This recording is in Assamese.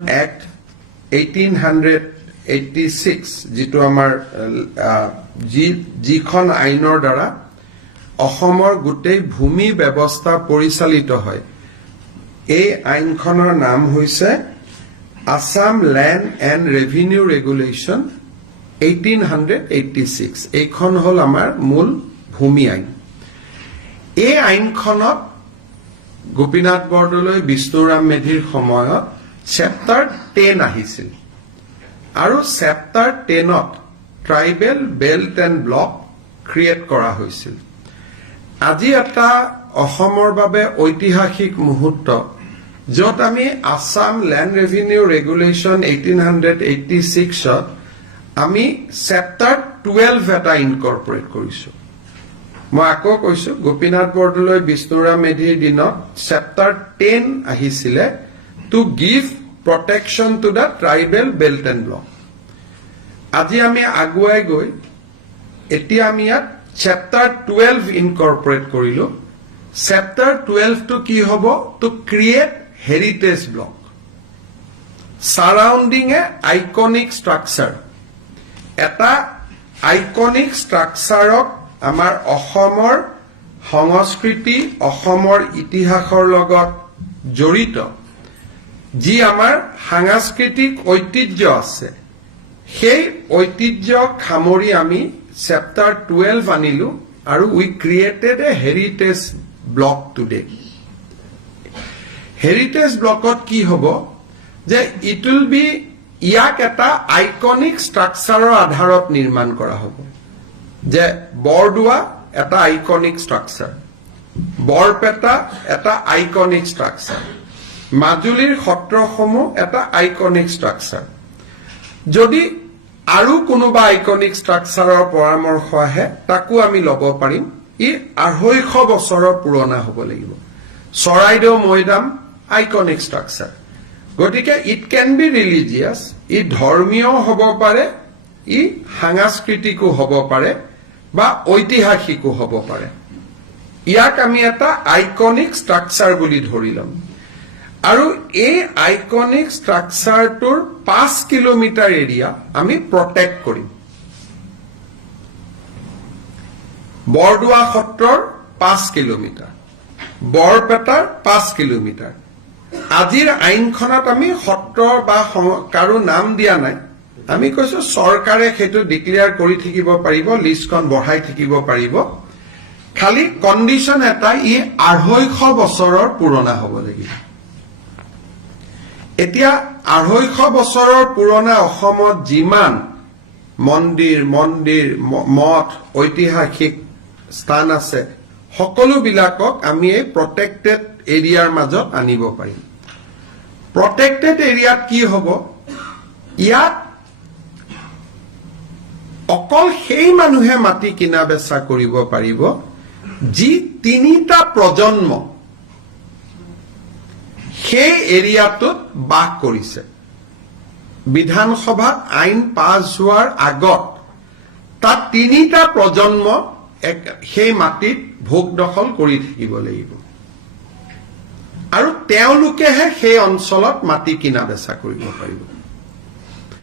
Act 1886 যেটো আমাৰ যিখন আইনৰ দ্বাৰা অসমৰ গোটেই ভূমি ব্যৱস্থা পৰিচালিত হয় এই আইনখনৰ নাম হৈছে Assam Land and Revenue Regulation 1886 এইখন হল আমাৰ মূল ভূমি আইন এই আইনখনত গোপীনাথ বৰদলৈ বিষ্ণুৰাম মেধিৰ সময়ত Chapter 10 আহিছিল আৰু Chapter 10ত tribal belt and block create কৰা হৈছিল আজি এটা অসমৰ বাবে ঐতিহাসিক মুহূৰ্ত য'ত আমি আসাম ল্যান্ড ৰেভিনিউ ৰেগুলেশ্যন 1886 ত আমি Chapter 12 এটা ইনকৰ্পৰেট কৰিছো মই আকৌ কৈছো গোপীনাথ বৰদলৈ বিষ্ণুৰাম মেধিৰ দিনত Chapter 10 আহিছিলে to give protection to the tribal belt and block. আজি আমি আগুৱাই গৈ এতিয়া আমি ইয়াত Chapter 12 incorporate কৰিলো Chapter 12 to কি হ'ব to create heritage block surrounding a iconic structure এটা iconic structureক আমাৰ অসমৰ সংস্কৃতি অসমৰ ইতিহাসৰ লগত জড়িত যি আমাৰ সাংস্কৃতিক ঐতিহ্য আছে সেই ঐতিহ্য খামৰি আমি Chapter 12 আনিলো আৰু we created a heritage block today heritage blockত কি হ'ব যে it will be ইয়াক এটা আইকনিক ষ্ট্ৰাকচাৰৰ আধাৰত নিৰ্মাণ কৰা হ'ব যে বৰদুৱা এটা আইকনিক ষ্ট্ৰাকচাৰ বৰপেটা এটা আইকনিক ষ্ট্ৰাকচাৰ মাজুলীৰ সত্ৰসমূহ এটা আইকনিক ষ্ট্ৰাকচাৰ যদি আৰু কোনোবা আইকনিক ষ্ট্ৰাকচাৰৰ পৰামৰ্শ আহে তাকো আমি ল'ব পাৰিম ই 250 বছৰৰ পুৰণা হ'ব লাগিব চৰাইদেউ মৈদাম আইকনিক ষ্ট্ৰাকচাৰ গতিকে ইট ক্যান বি ৰিলিজিয়াছ ই ধৰ্মীয় হ'ব পাৰে ই সাংস্কৃতিকো হ'ব পাৰে বা ঐতিহাসিকো হ'ব পাৰে ইয়াক আমি এটা আইকনিক ষ্ট্ৰাকচাৰ বুলি ধৰি ল'ম আৰু এই আইকনিক ষ্ট্ৰাকচাৰটোৰ 5 কিলোমিটাৰ এৰিয়া আমি প্ৰটেক্ট কৰিম বৰদুৱা সত্ৰৰ 5 কিলোমিটাৰ বৰপেটাৰ 5 কিলোমিটাৰ আজিৰ আইনখনত আমি সত্ৰ বা কাৰো নাম দিয়া নাই আমি কৈছো চৰকাৰে সেইটো ডিক্লেয়াৰ কৰি থাকিব পাৰিব লিষ্টখন বঢ়াই থাকিব পাৰিব খালি কন্ডিশন এটা ই 250 বছৰৰ পুৰণা হ'ব লাগিব এতিয়া 250 বছৰৰ পুৰণা অসমত যিমান মন্দিৰ মঠ ঐতিহাসিক স্থান আছে সকলো বিলাকক আমি এই প্ৰটেক্টেড এৰিয়াৰ মাজত আনিব পাৰিম প্ৰটেক্টেড এৰিয়াত কি হ'ব ইয়াত অকল সেই মানুহে মাটি কিনা বেচা কৰিব পাৰিব যি তিনিটা প্ৰজন্ম সেই এৰিয়াটোত বাস কৰিছে বিধানসভাত আইন পাছ হোৱাৰ আগত তাত তিনিটা প্ৰজন্ম সেই মাটিত ভোগ দখল কৰি থাকিব লাগিব আৰু তেওঁলোকেহে সেই অঞ্চলত মাটি কিনা বেচা কৰিব পাৰিব